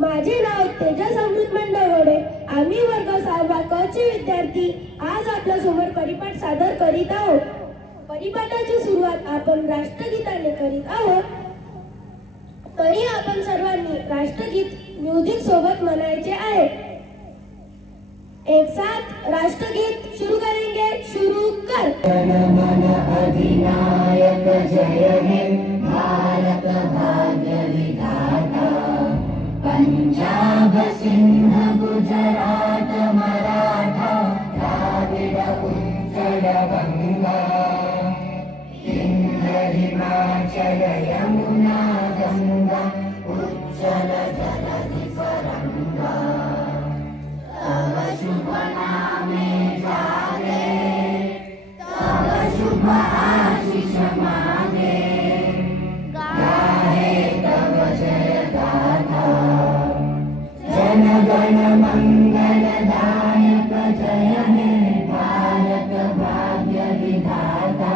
माझे नाव तेजस अमृत मंडवडे. आम्ही वर्ग 6वा क चे विद्यार्थी आज आपल्या समोर परिपाठ सादर करीत आहोत. परिपाठाची सुरुवात आपण राष्ट्रगीताने करीत आहोत. तरी आपण सर्वांनी राष्ट्रगीत म्युझिक सोबत म्हणायचे आहे. एक साथ राष्ट्रगीत शुरू करेंगे. शुरू कर. जन मन अधिनायक जय हे भारत भाग्य विधाता. पंजाब सिंध गुजरात मराठा द्राविड उत्कल गंगा. सिंध हिमाचल यमुना गंगा उज्जल जलधि तरंगा. तव शुभ नामे जागे तव शुभ आशीष मागे. गाहे तव जय गाथा. जन गण मंगल दायक जय हे भारत भाग्य विधाता.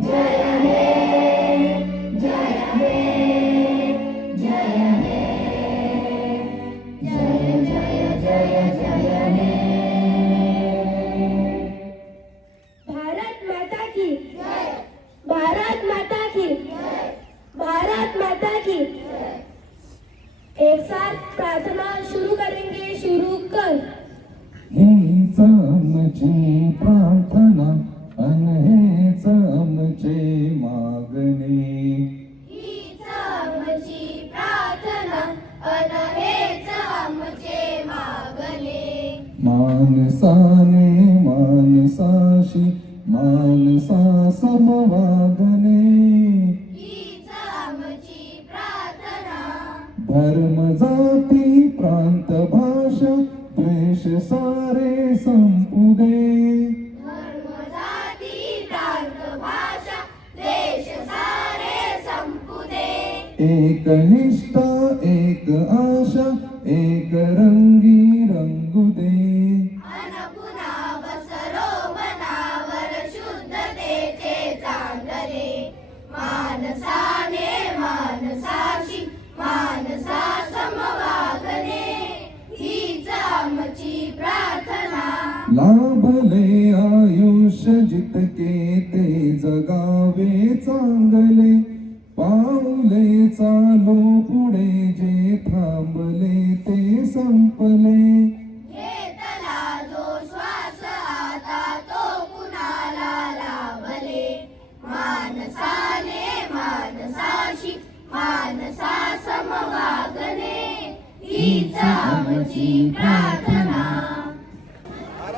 जय हे जय हे जय हे जय जय जय जय हे. भारत माता की भारत माता की भारत माता की. एक साथ प्रार्थना शुरू करेंगे. शुरू कर. हीच आमची प्रार्थना अन हेच आमचे मागणे. हीच आमची प्रार्थना अन हेच आमचे मागणे. मानसाने मानसाशी मानसा समवागणे. हीच आमची प्रार्थना. धर्म जाती प्रांत भाषा द्वेष सारे संपू दे. धर्म जाती प्रांत भाषा देश सारे संपू दे. एक निष्ठा एक आशा एक रंगी रंगू दे. अन पुन्हा बसरो मनावर शुद्धतेचे चांदणे. मानसाने मानसाशी मानसा समवागणे. हीच आमची प्रार्थना. लाभले आयुष्य जितके ते जगावे चांगले. पाऊले चालो पुढे जे थांबले ते संपले. घेतला जो श्वास आता तो कुणाला लाभले. मानसाने मानसाशी मानसा समवागणे. हीच आमची प्रार्थना.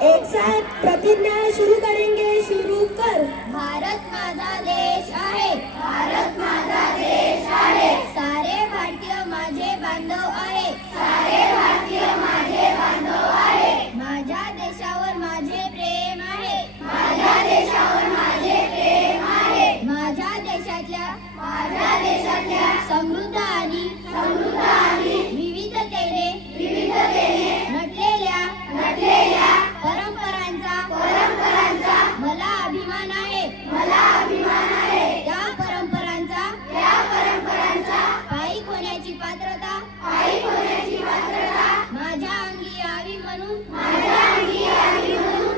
एक साथ प्रतिज्ञा शुरू करेंगे. शुरू कर. भारत माझा देश आहे. भारत माझा देश आहे. सारे भारतीय माझे बांधव आहे. सारे भारतीय माझे बांधव आहे. माझ्या देशावर माझे प्रेम आहे. माझ्या देशावर माझे प्रेम आहे. माझ्या देशातल्या समृद्ध आणि विविधतेने नटलेल्या परंपरांचा मला अभिमान आहे. त्या परंपरांचा पायी होण्याची पात्रता माझ्या अंगी यावी म्हणून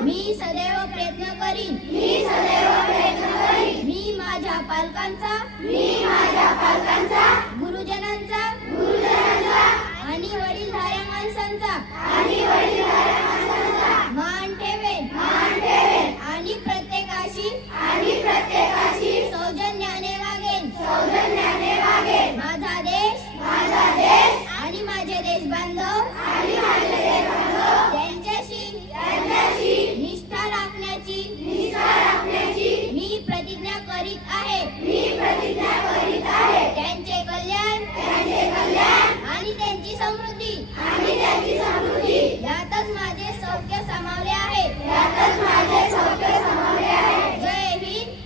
मी सदैव प्रयत्न करीन. मी माझ्या पालकांचा गुरुजनांचा आणि वडीलधाऱ्या माणसांचा मान ठेवेन आणि प्रत्येकाशी सौजन्याने वागेन. माझा देश आणि माझे देश बांधव त्यांच्याशी निष्ठा राखण्याची मी प्रतिज्ञा करीत आहे. त्यांचे कल्याण आणि त्यांची समृद्धी यातच माझे सौख्य सामावले आहे.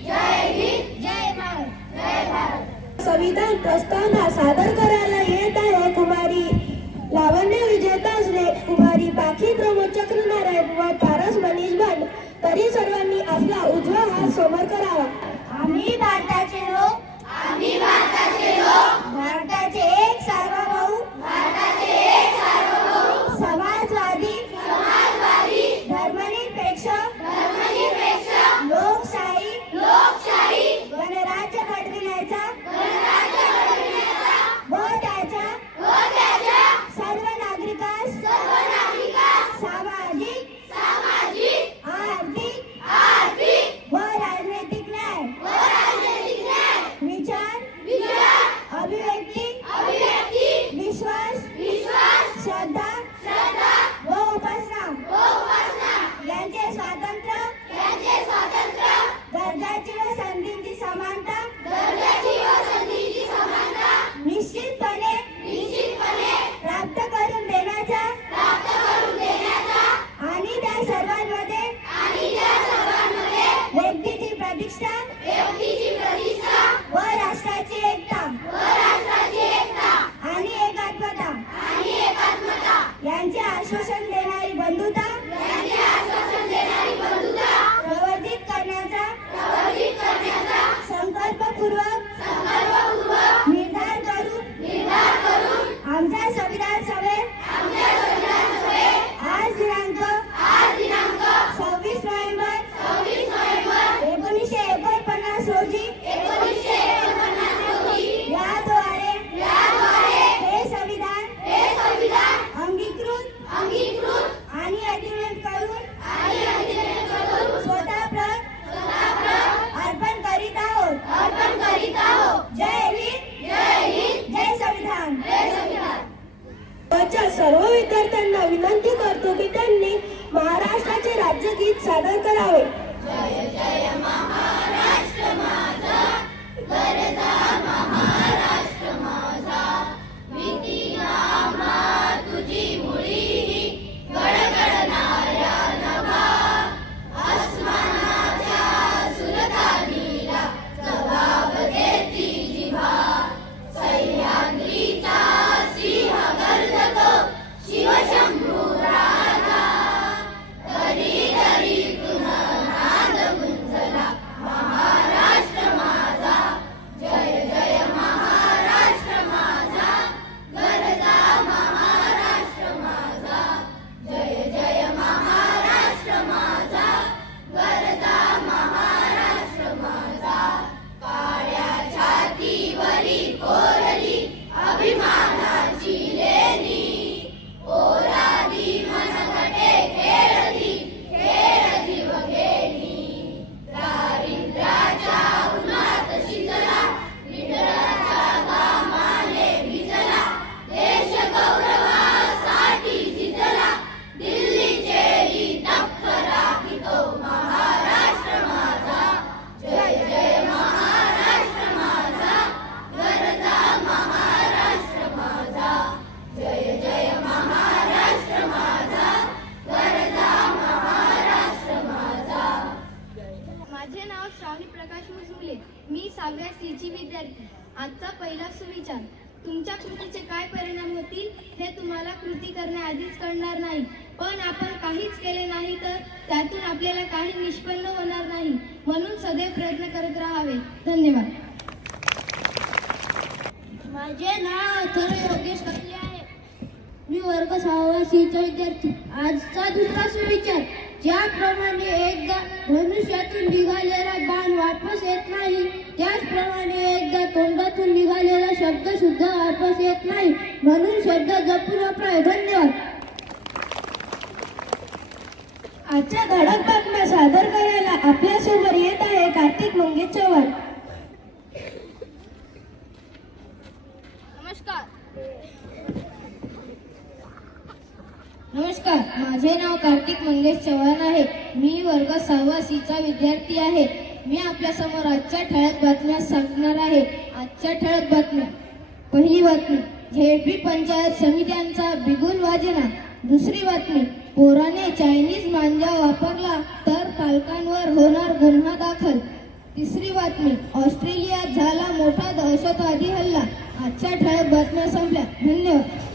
जय हिंद जय भारत. संविधान प्रस्तावना सादर करायला येत आहे कुमारी लावण्य विजेता असले कुमारी पाखी प्रमोद चक्रनारायण व पारस मनीष भट. तरी सर्वांनी आपला उजवा हात समोर करावा. आम्ही भारताचे लोक. भारताचे एक सार्वभौम. मान्यवरांना विनंती करतो की त्यांनी महाराष्ट्राचे राज्यगीत सादर करावे. माझे नाव श्रावणी प्रकाश मुसमुले. मी 6व्या सीची विद्यार्थी. आजचा पहिला सुविचार. तुमच्या कृतीचे काय परिणाम होतील हे तुम्हाला कृती करण्याआधीच कळणार नाही, पण आपण काहीच केले नाही तर त्यातून आपल्याला काही निष्पन्न होणार नाही. म्हणून सदैव प्रयत्न करत राहावे. धन्यवाद. माझे नाव अथर्व योगेश कल्ले आहे. मी वर्ग 6वा सीचा विद्यार्थी. आजचा दुसरा सुविचार. ज्याप्रमाणे एकदा धनुष्यातून निघालेला बाण वापस येत नाही, त्याचप्रमाणे एकदा तोंडातून निघालेला शब्द सुद्धा वापस येत नाही. म्हणून शब्द जपून वापरावे. धन्यवाद. आजच्या धडक बातम्या सादर करायला आपल्यासोबत येत आहे कार्तिक मंगेश चव्हाण. नमस्कार, माझे नाव कार्तिक मंगेश चव्हाण आहे. मी वर्ग 6वा सीचा विद्यार्थी आहे. मी आपल्या समोर आजच्या ठळक बातम्या सांगणार आहे. आजच्या ठळक बातम्या. पहिली बातमी. झेडपी पंचायत समित्यांचा बिगुल वाजना. दुसरी बातमी. पोराने चायनीज मांजा वापरला तर पालकांवर होणार गुन्हा दाखल. तिसरी बातमी. ऑस्ट्रेलियात झाला मोठा दहशतवादी हल्ला. आजच्या ठळक बातम्या संपल्या. धन्यवाद.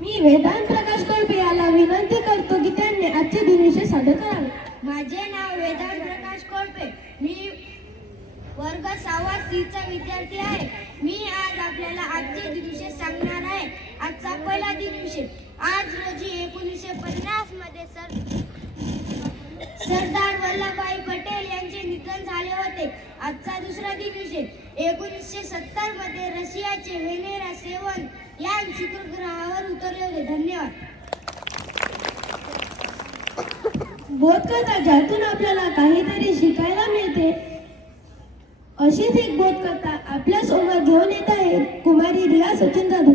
मी वेदांत प्रकाश कोळपे याला विनंती करतो की त्यांनी आजचे दिनविशेष सादर करावे. माझे नाव वेदांत प्रकाश कोळपे. मी वर्ग 6वा सीचा विद्यार्थी आहे. मी आज आपल्याला आजचे दिनविशेष सांगणार आहे. आजचा पहिला दिनविशेष. आज रोजी 1950 मध्ये सरदार वल्लभभाई पटेल यांचे निधन झाले होते. आजचा दुसरा दिनविशेष. 1970 मध्ये रशियाचे व्हेनेरा 7 यान शुक्र ग्रहावर उतरले होते. धन्यवाद. बोधकथा ज्यातून आपल्याला काहीतरी शिकायला मिळते, अशीच एक बोधकथा आपल्या समोर घेऊन येत आहे कुमारी रिया सचिन जाधव.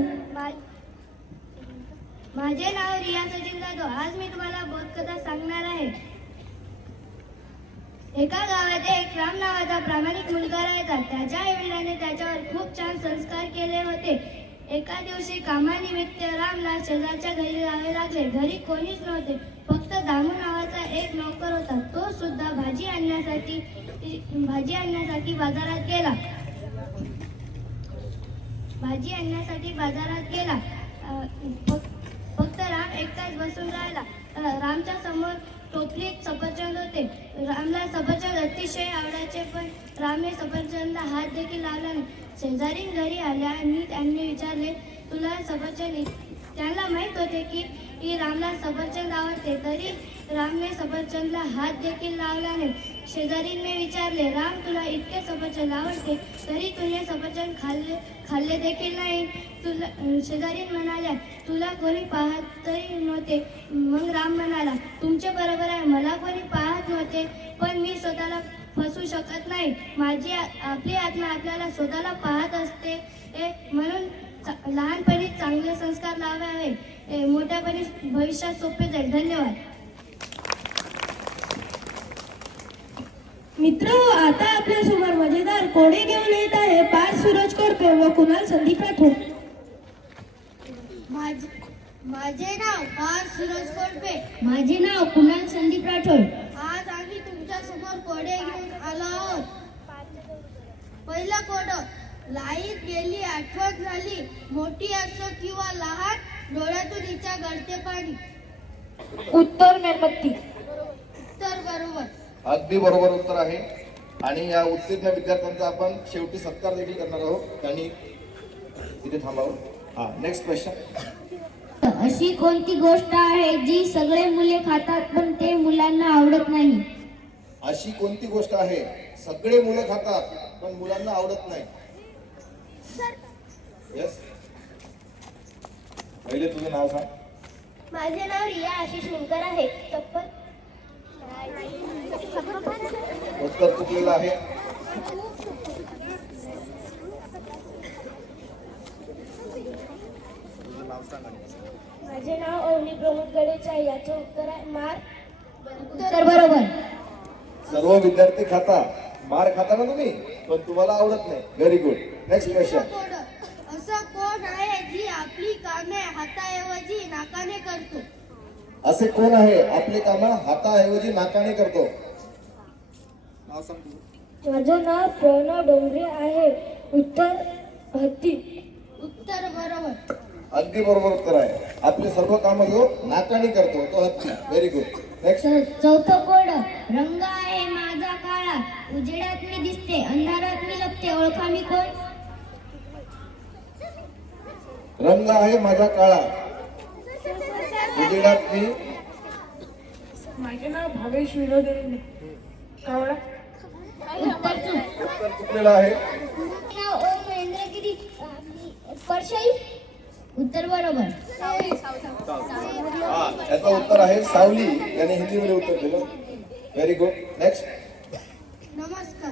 माझे नाव रिया सचिन जाधव. आज मी तुम्हाला बोधकथा सांगणार आहे. एका गावात एक राम नावाचा प्रामाणिक मुलगा राहायचा. त्याच्या आईवडिलांनी त्याच्यावर खूप छान संस्कार केले होते. एका दिवशी कामानिमित्त रामला शेजारच्या घरी जावे लागले. घरी कोणीच नव्हते, फक्त दामू नावाचा एक नौकर होता. तो सुद्धा भाजी आणण्यासाठी बाजारात गेला. फक्त राम एकटाच बसून राहिला. रामच्या समोर टोपलीत सफरचंद होते. रामला सफरचंद अतिशय आवडायचे, पण रामने सफरचंदला हात देखील लावला नाही. शेजारी घरी आल्या आणि त्यांनी विचारले, तुला सफरचंद? त्यांना माहीत होते की रामला सफरचंद आवडते, तरी रामने सफरचंदला हात देखील लावला नाही. शेजारीने विचारले, राम तुला इतके सफरचंद आवडते, तरी तुने सफरचंद खाल्ले देखील नाही. शेजारी म्हणाल्या, तुला कोणी पाहत तरी नव्हते. मग राम म्हणाला, तुमचे बरोबर आहे, मला कोणी पाहत नव्हते, पण मी स्वतःला फसू शकत नाही. आपली आत्मा आपल्याला स्वतःला पाहत असते, म्हणून चांगले संस्कार लावावे. मोठ्यापणे भविष्यात सोपे जाईल. धन्यवाद. मित्र आता आपल्या समोर मजेदार कोडे घेऊन येत आहे पार्थ सूरज कोडपे व कुणाल संदीप राठोड. माझे नाव पार्थ सूरज कोडपे. माझे नाव कुणाल संदीप राठोड. आज आम्ही तुमच्या समोर कोडे घेऊन आलो आहोत. पहिला कोड. लाईट गेली आठवण झाली, मोठी असो किंवा लहान, डोळ्यातून हिच्या गळते पाणी. उत्तर मेणबत्ती. उत्तर बरोबर. अगदी बरोबर उत्तर आहे. आणि या उत्तीर्ण विद्यार्थ्यांचा आपण शेवटी सत्कार देखील करणार आहोत. त्यांनी इथे थांबावं. हा, नेक्स्ट क्वेश्चन. अशी कोणती गोष्ट आहे जी सगळे मुले खातात पण ते मुलांना आवडत नाही? अशी कोणती गोष्ट आहे सगळे मुलं खातात पण मुलांना आवडत नाही? यस, पहिले तुझं नाव सांग. माझे नाव रिया आशिष मुनकर आहे. उत्तर चुकलेलं आहे. तुझं नाव सांग. माझे नाव अवनी प्रमोद गडेचे आहे. याचे उत्तर आहे मार. उत्तर बरोबर. सर्व विद्यार्थी खाता, मार खाता ना तुम्ही, पण तुम्हाला आवडत नाही. Very good. Next question. असं कोण आहे जी आपली कामे हाताऐवजी नाकाने करतो? असे कोण आहे आपले काम हाताऐवजी नाकाने करतो? नाव सांग तुझं. माझं नाव प्रणव डोंगरे आहे. उत्तर हत्ती. उत्तर बरोबर. अगदी बरोबर उत्तर आहे. आपले सर्व काम जो नाकाने करतो तो हत्ती. Very good. नेक्स्ट. चौथं कोड. रंग आहे माझा काळा, उजेडात मी दिसते अंधारात मी लपते, ओळखा मी कोण? रंग आहे माझा काळा, उजेडात मी. माझे नाव भावेश विनोद कावळा. उत्तर चुकलेलं आहे. नाव ओम महेंद्रगिरी परशाई. उत्तर बरोबर. हा, याचं उत्तर आहे सावली. याने हिंदीमध्ये उत्तर दिलं. Very good. नेक्स्ट. नमस्कार.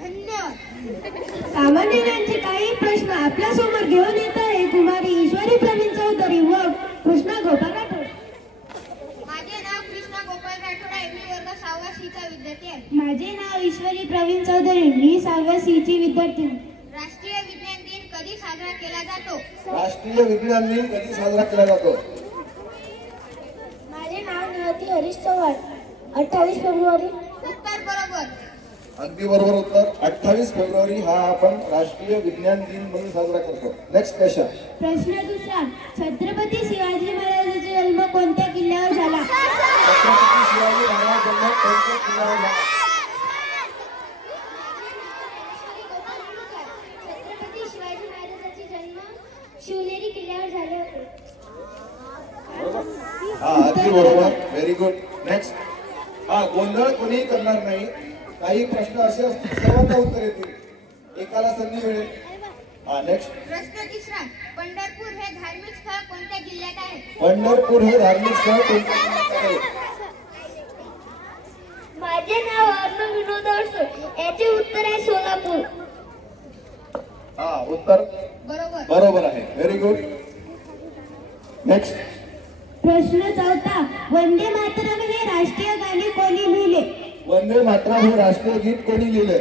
धन्यवाद. सामान्य ज्ञानचे काही प्रश्न आपल्या समोर घेऊन येत आहे कुमारी ईश्वरी प्रवीण चौधरी व कृष्णा गोपाळ राठोड. माझे नाव कृष्णा गोपाळ राठोड आहे. मी वर्ग 6वा C चा विद्यार्थी आहे. माझे नाव ईश्वरी प्रवीण चौधरी. मी 6व्या C ची विद्यार्थी. राष्ट्रीय विज्ञान दिन कधी साजरा केला जातो? राष्ट्रीय विज्ञान दिन कधी साजरा केला जातो? माझे नाव नियती हरीश चव्हाण. 28 फेब्रुवारी. उत्तर बरोबर. अगदी बरोबर उत्तर. 28 फेब्रुवारी हा आपण राष्ट्रीय विज्ञान दिन म्हणून साजरा करतो. Next question. प्रश्न दुसरा. छत्रपती शिवाजी महाराजांचा जन्म कोणत्या किल्ल्यावर झाला? छत्रपती शिवाजी महाराज जन्म कोणत्या किल्ल्यावर झाला? छत्रपती शिवाजी महाराजांचे जन्म शिवनेरी किल्ल्यावर झाले होते. हा, अगदी बरोबर. Very good. नेक्स्ट. हा, गोंधळ कोणीही करणार नाही. काही प्रश्न असे असतील सर्वांना उत्तर येतील, एकाला संधी मिळेल. हा, नेक्स्ट. प्रश्न तिसरा. पंढरपूर हे धार्मिक स्थळ कोणत्या जिल्ह्यात आहे? पंढरपूर हे धार्मिक स्थळ कोणत्या जिल्ह्यात आहे? माझे नाव अर्णव विनोद अडसूळ. याचे उत्तर आहे सोलापूर. हा, उत्तर बरोबर. बरोबर आहे. Very good. नेक्स्ट. प्रश्न चौथा. वंदे मातरम हे राष्ट्रीय गाणे कोणी लिहिले? वंदे मातरम हे राष्ट्रीय गीत कोणी लिहिले?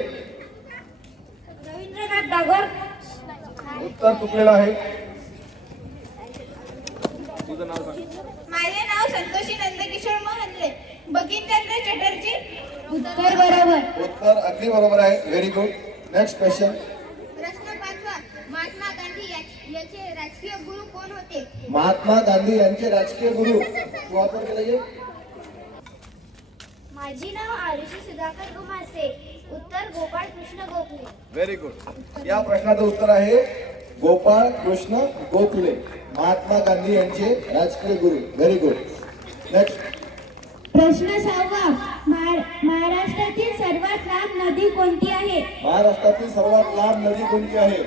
रवींद्रनाथ टागोर. उत्तर चुकलेलं आहे. तुझं नाव सांग. माझे नाव संतोषी नंदकिशोर मोहनले. बंकिमचंद्र चटर्जी. उत्तर बरोबर. उत्तर अगदी बरोबर आहे. Very good. Next question. प्रश्न 5वा. महात्मा गांधी याचे राजकीय गुरु कोण होते? महात्मा गांधी यांचे राजकीय गुरु वापर केला येईल. माझे नाव आरुषी सुधाकर गुमासे. उत्तर गोपाळ कृष्ण गोखले. Very good. या प्रश्नाचं उत्तर आहे गोपाळ कृष्ण गोखले, महात्मा गांधी यांचे राजकीय गुरु. Very good. नेक्स्ट. प्रश्न 6वा. महाराष्ट्रातील सर्वात लांब नदी कोणती आहे? महाराष्ट्रातील सर्वात लांब नदी कोणती आहे?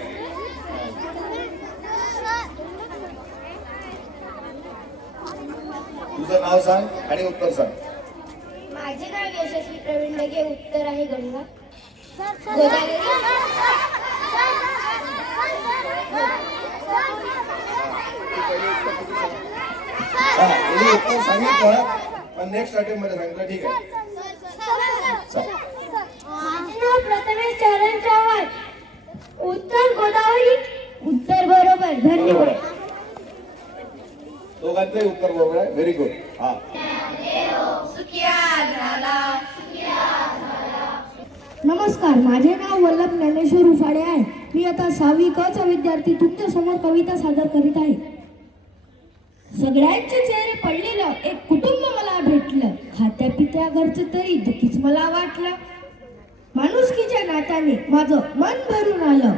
तुझं नाव सांग आणि उत्तर सांग. माझे नाव यशस्वी प्रवीण लगे. उत्तर आहे गंगा. गोदावरी. उत्तर सांगितलं पण नेक्स्ट अटेम्प्ट मध्ये सांगितलं. ठीक आहे चल. माझे नाव प्रथमेश चरण चव्हाण. उत्तर गोदावरी. उत्तर बरोबर. धन्यवाद. दोघांचंही उत्तर बरोबर आहे. Very good. हा नमस्कार, माझे नाव वल्लभ ज्ञानेश्वर उफाडे आहे. मी आता 6वी क चा विद्यार्थी तुमच्या समोर कविता सादर करीत आहे. सगळ्यांचे चेहरे पडलेलं एक कुटुंब मला भेटलं. खात्या पित्या घरचं तरी दुःखीच मला वाटलं. माणुसकीच्या नात्याने माझं मन भरून आलं.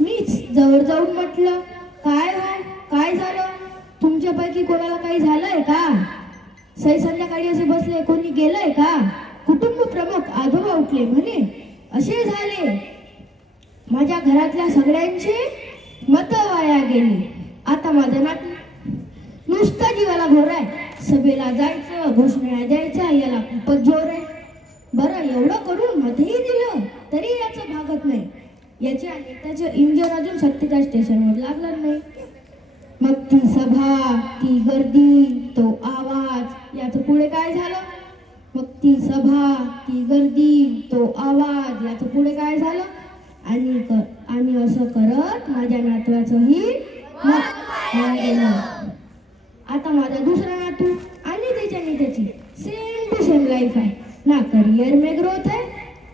मीच जवळ जाऊन म्हटलं, काय हो, काय झालं? तुमच्यापैकी कोणाला काही झालंय का? संध्याकाळी असे बसले, कोणी गेलंय का? कुटुंब प्रमुख आजोबा उठले, म्हणे असे झाले. माझ्या घरातल्या सगळ्यांचे मत वाया गेली. आता माझं नातू नुसता जीवाला घोर आहे. सभेला जायचं, घोषणा द्यायच्या, याला खूपच जोर आहे. बरं, एवढं करून मतही दिलं तरी याचं भागत नाही. याचे आणि त्याचं इंजिन अजून सत्तेच्या स्टेशनवर लागलं नाही. मग ती सभा, ती गर्दी, तो आवाज, याचं पुढे काय झालं? मग ती सभा, ती गर्दी, तो आवाज, याचं पुढे काय झालं? आणि असं करत माझ्या नातवाचंही गेलं. आता माझा दुसरा नातू आणि त्याची सेम टू सेम लाईफ आहे. ना करिअर में ग्रोथ है,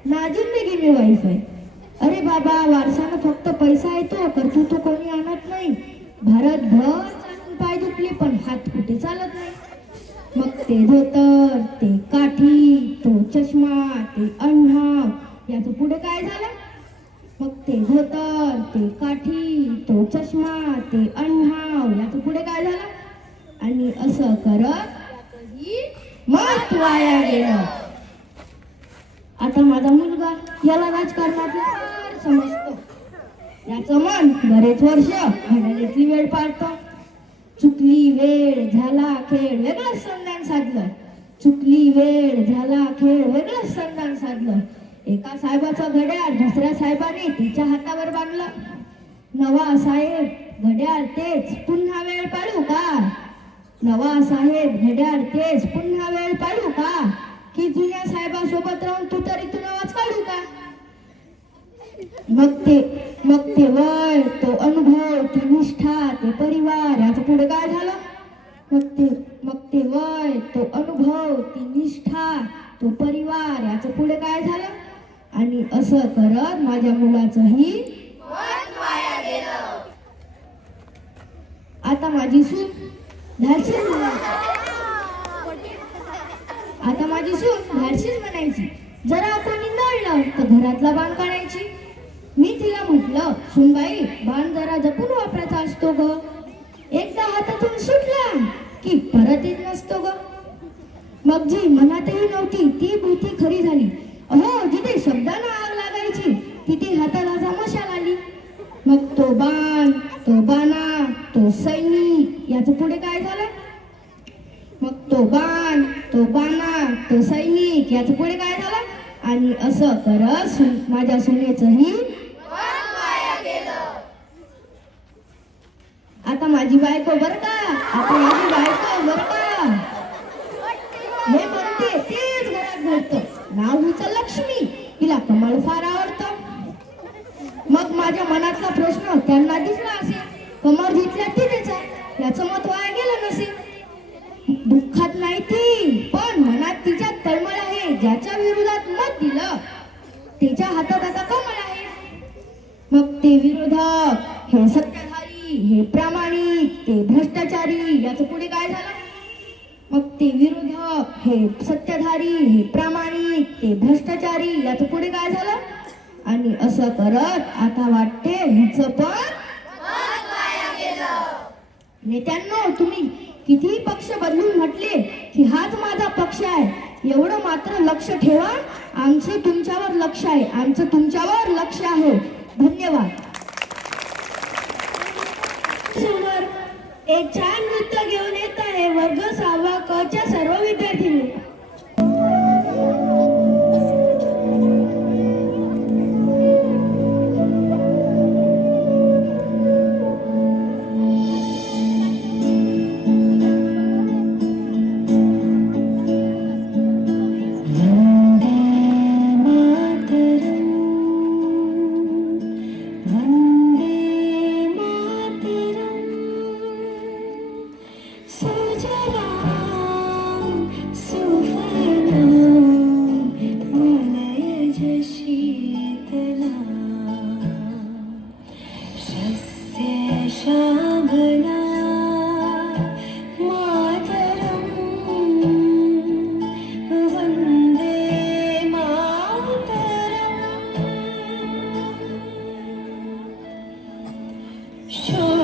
ना जिंदगी में वाईफ आहे. अरे बाबा, वारसानं फक्त पैसा येतो, कर्तृत्व कोणी आणत नाही. भारतभर चालून पाय दुखले पण हात कुठे चालत नाही. मग ते धोतर, ते काठी, तो चष्मा, ते अण्णाव, याचं पुढे काय झालं? मग ते धोतर, ते काठी, तो चष्मा, ते अण्णाव, याचं पुढे काय झालं? आणि असं करत मत वाया गेलं. आता माझा मुलगा याला राजकारणातलं फार समजतो. याचं मन बरेच वर्ष घड्याळीतली वेळ पाळतं. चुकली वेळ झाला खेळ वेगळंच संधान साधलं. चुकली वेळ झाला खेळ वेगळंच संधान साधलं. एका साहेबाचं घड्याळ दुसऱ्या साहेबाने तिच्या हातावर बांधलं. नवा साहेब घड्याळ तेच पुन्हा वेळ पाळू का? नवा साहेब घड्याळ तेच पुन्हा वेळ पाळू का? की जुन्या साहेबासोबत राहून तू तरी तू आवाज काढू का? मग ते वय, तो अनुभव, ती निष्ठा, ते परिवार, याचं पुढे काय झालं? मग ते वय, तो अनुभव, ती निष्ठा, तो परिवार, याचं पुढे काय झालं? आणि असं करत माझ्या मुलाचंही आता माझी सून धाडशीच म्हणायची. जरा कोणी नळलं तर घरातला बाण काढायची. मी तिला म्हटलं, सुनबाई, बाण जरा जपून वापरायचा असतो ग. एकदा हातातून सुटला की परत येत नसतो ग. मग जी मनातही नव्हती ती भीती खरी झाली. अहो, जिथे शब्दांना आग लागायची तिथे हाताला मशाल आली. मग तो बाण, तो बाणा, तो सैनिक, याचं पुढे काय झालं? मग तो बाण, तो बाणा, तो सैनिक, याचं पुढे काय झालं? आणि असं करत माझ्या सुनेचंही आता माझी बायको बर का, आता माझी बायको बर का, हे म्हणते तेच घरात घडतं. नाव हिचं लक्ष्मी, हिला कमळ फार आवडतं. मग माझ्या मनातला प्रश्न त्यांना दिसला असेल, कमळ घेतल्या तिनेचा, याचं मत वाया गेलं नसेल. दुःखात नाही ती, पण मनात तिच्या तळमळ आहे. ज्याच्या विरोधात मत दिलं त्याच्या हातात आता कमळ आहे. मग ते विरोधक, हे सत्ताधारी, हे प्रामाणिक, ते भ्रष्टाचारी, याचं पुढे काय झालं? मग ते विरोधक, हे सत्ताधारी, हे प्रामाणिक, ते भ्रष्टाचारी, याचं पुढे काय झालं? आणि असं करत आता वाटते हिचं पण नेत्यांनो, तुम्ही कितीही पक्ष बदलून म्हटले की हाच माझा पक्ष आहे, एवढं मात्र लक्ष ठेवा, आमचे तुमच्यावर लक्ष आहे, आमचं तुमच्यावर लक्ष आहे. धन्यवाद. समोर एक छान नृत्य घेऊन येत आहे वर्ग 6वा क च्या सर्व विद्यार्थ्यांनी. शो